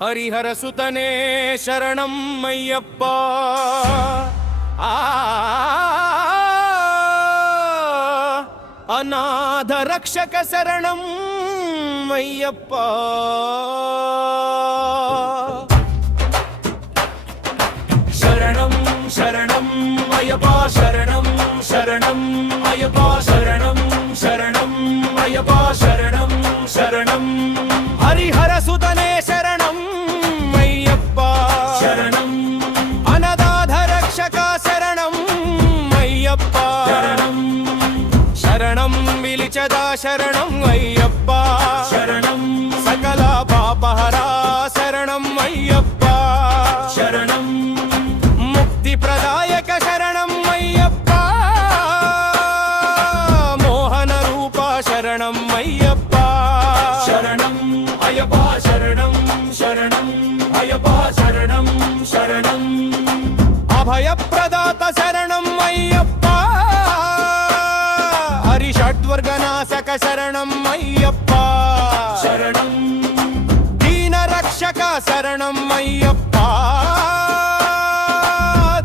ಹರಿಹರ ಸುತನೇ ಶರಣಂ ಅಯ್ಯಪ್ಪ. ಅನಾಥ ರಕ್ಷಕ ಶರಣಂ ಅಯ್ಯಪ್ಪ. ಶರಣಂ ಶರಣಂ ಅಯ್ಯಪ್ಪ ಶರಣಂ ಶರಣಂ ಅಯ್ಯಪ್ಪ ಶರಣಂ ಶರಣಂ ಅಯ್ಯಪ್ಪ ಶರಣಂ ಶರಣಂ. ಹರಿಹರ ಸುತನೇ ಶರಣಂ ಅಯ್ಯಪ್ಪ ಶರಣಂ. ಅನಾಥ ರಕ್ಷಕ ಶರಣಂ ಅಯ್ಯಪ್ಪ ಶರಣಂ. ಶರಣಂ ವಿಲಿಚದ ಶರಣಂ ಅಯ್ಯಪ್ಪ ಶರಣಂ. ಸಕಲ ಪಾಪಹರ ಶರಣಂ ಅಯ್ಯಪ್ಪ ಶರಣಂ. ಮುಕ್ತಿ ಪ್ರದಾಯಕ ಶರಣಂ ಅಯ್ಯಪ್ಪ. ಮೋಹನ ರೂಪ ಶರಣಂ ಅಯ್ಯಪ್ಪ ಶರಣಂ ಅಯ್ಯಪ್ಪ ಶರಣಂ ಶರಣಂ ಅಯ್ಯಪ್ಪ ಶರಣಂ ಶರಣಂ. ಅಭಯ ಪ್ರದಾತ ಶರಣಂ ಅಯ್ಯಪ್ಪ. ಹರಿಷಡ್ವರ್ಗನಾಶಕ ಶರಣಂ ಅಯ್ಯಪ್ಪ ಶರಣಂ. ದೀನ ರಕ್ಷಕ ಶರಣಂ ಅಯ್ಯಪ್ಪ.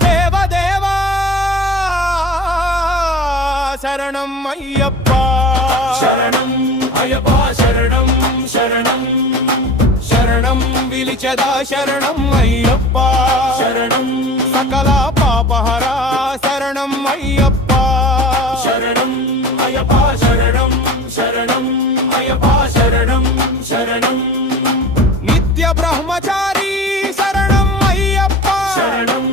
ದೇವದೇವ ಶರಣಂ ಅಯ್ಯಪ್ಪ ಶರಣಂ ಅಯ್ಯಪ್ಪ ಶರಣಂ ಶರಣಂ. ಶರಣಂ ವಿಲಿಚದ ಶರಣಂ ಅಯ್ಯಪ್ಪ ಶರಣಂ. ಸಕಲ ಪಾಪಹರ ಶರಣಂ ಅಯ್ಯಪ್ಪ ಶರಣಂ ಅಯ್ಯಪ್ಪ ಶರಣಂ ಶರಣಂ ಅಯ್ಯಪ್ಪ ಶರಣಂ ಶರಣಂ. ನಿತ್ಯ ಬ್ರಹ್ಮಚಾರಿ ಶರಣಂ ಅಯ್ಯಪ್ಪ ಶರಣಂ.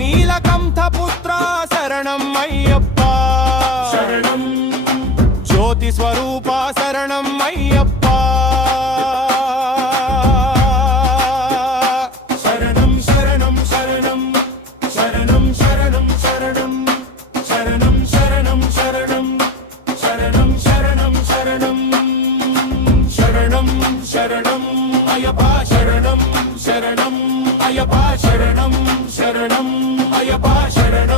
ನೀಲಕಂಠ ಪುತ್ರ ಶರಣಂ ಅಯ್ಯಪ್ಪ ಶರಣಂ. ಜ್ಯೋತಿ ಸ್ವರೂಪ ಶರಣಂ ಅಯ್ಯಪ್ಪ ಶರಣಂ ಶರಣಂ ಶರಣಂ ಶರಣಂ ಶರಣಂ ಶರಣಂ ಶರಣಂ ಶರಣಂ ಶರಣಂ ಶರಣಂ ಶರಣಂ ಶರಣಂ ಶರಣಂ ಶರಣಂ ಅಯ್ಯಪ್ಪ ಶರಣಂ ಶರಣಂ ಅಯ್ಯಪ್ಪ ಶರಣಂ ಶರಣಂ ಅಯ್ಯಪ್ಪ ಶರಣಂ